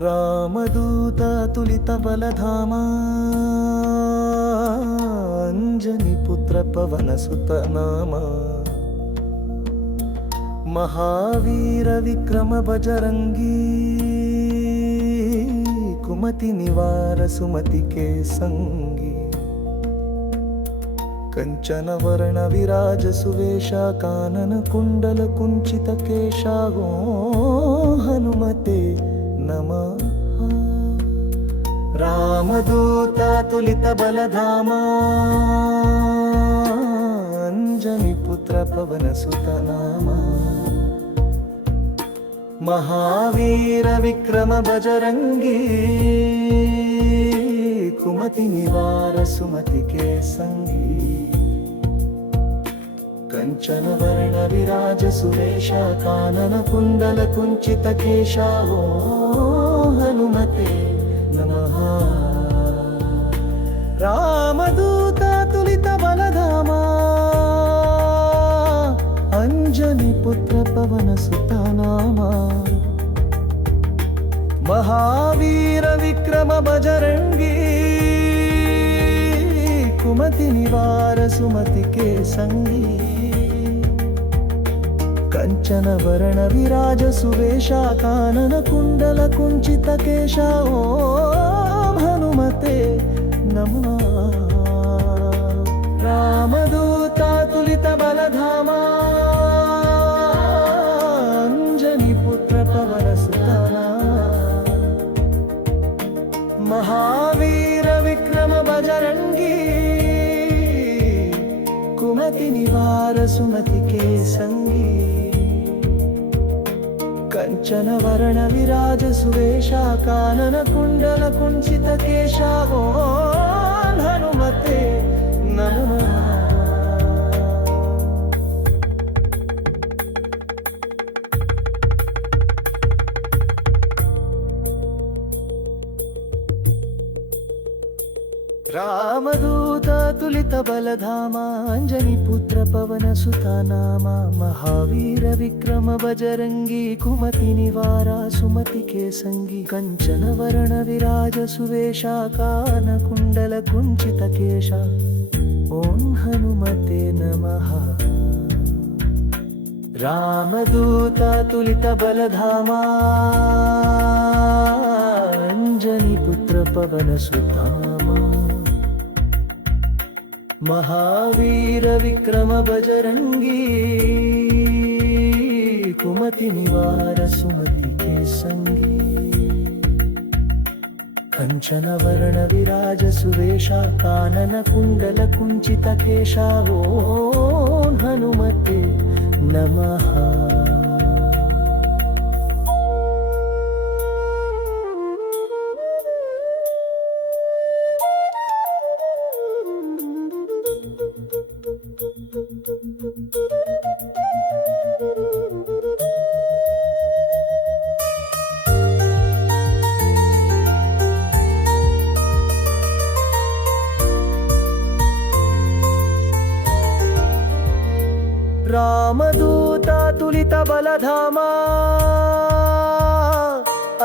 रामदूतातुलितबलधामा अंजनीपुत्रपवनसुतनामा महावीरविक्रम बजरंगी कुमति निवार सुमति के संगी कंचन वर्ण विराज सुवेशा कानन कुंडल कुंचित केशा गो हनुमते नमः। रामदूतातुलित बलधामा अंजनीपुत्र पवन सुतनामा महावीर विक्रम बजरंगी कुमति निवार सुमति के संगी कंचन वर्ण विराज सुरेशा कानन कुंडल कुंचित केशा ओ हनुमते नमः। रामदूतातुलित बलधामा अंजनीपुत्र पवन सुतनामा महावीर विक्रम बजरंगी कुमति निवार सुमति के संगी कंचन वर्ण विराज सुवेशा कानन कुंडल कुंचित केशा ओम हनुमते नमः। रामदूतातुलित बलधामा अंजनीपुत्र पवन सुतनामा महावीर विक्रम बजरंगी कुमति निवार सुमति के संगी कंचन वर्ण विराज सुवेशा कानन कुंडल कुंचित केशा ओम हनुमते नमः। रामदूतातुलित बलधामा अंजनीपुत्र पवन सुतनामा महावीर विक्रम बजरंगी कुमति निवारा सुमति के संगी कंचन वर्ण विराज सुवेशा कान कुंडल कुंचित केशा ओम हनुमते नमः। रामदूतातुलित बलधामा अंजनीपुत्र पवन सुतनामा महावीर विक्रम बजरंगी कुमति निवार सुमति के संगी कंचन वर्ण विराज सुवेशा कानन कुंडल कुंचित केशा ओम हनुमते नमः। रामदूतातुलित बलधामा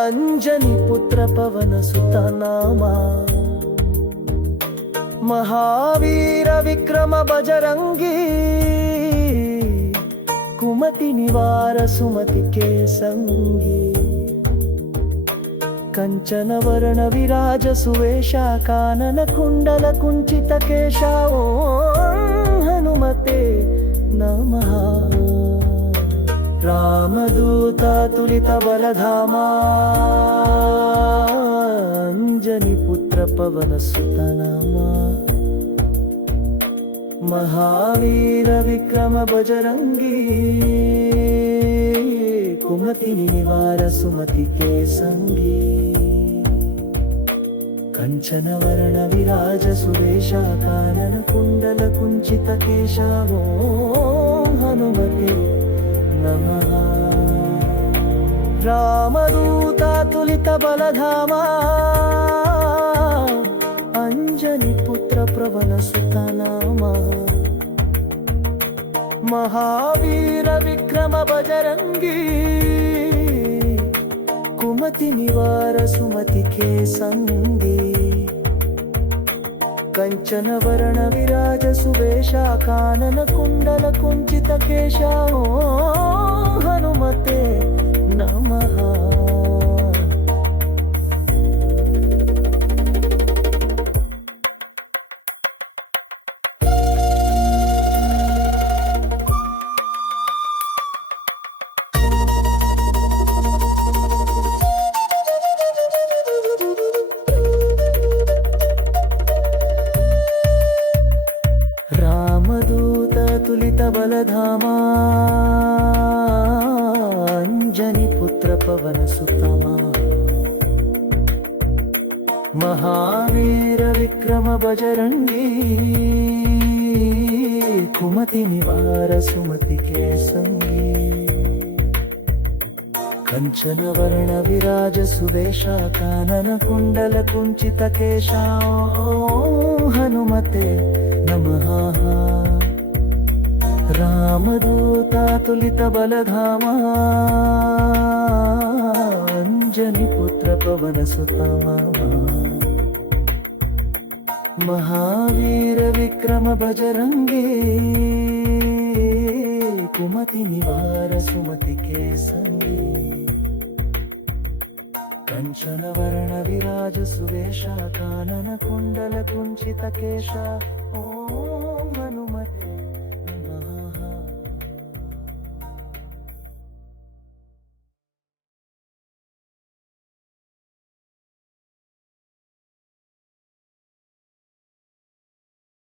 अंजनीपुत्र पवन सुतनामा महावीर विक्रम बजरंगी कुमति निवार सुमति के संगी कंचन वर्ण विराज सुवेशा कानन कुंडल कुंचित केशा ओम हनुमते नमः। रामदूतातुलित बलधामा अंजनीपुत्र पवन सुतनामा महावीर विक्रम बजरंगी कुमति निवार सुमति के संगी कंचन वर्ण विराज सुवेशा कानन कुंडल कुंचित केशा ओम हनुमते नमः। रामदूतातुलित बलधामा अंजनीपुत्र पवन सुतनामा महावीर विक्रम बजरंगी कुमति निवार सुमति के संगी कंचन वर्ण विराज सुवेशा कानन कुंडल कुंचित केशा ओ हनुमते नमः। रामदूत तुलित बलधामा अंजनी पुत्र पवन सुतमा महावीर विक्रम बजरंगी कुमति निवार सुमति के संगी कंचन वर्ण विराज सुवेशा कानन कुंडल कुंचित केशा ओ हनुमते नमः। रामदूता तुलित बलधामा अंजनी पुत्र पवन सुतमा महावीर विक्रम बजरंगी कुमति निवार सुमति के संगी कंचन वर्ण विराज सुवेशा कानन कुंडल कुंचित केशा ओ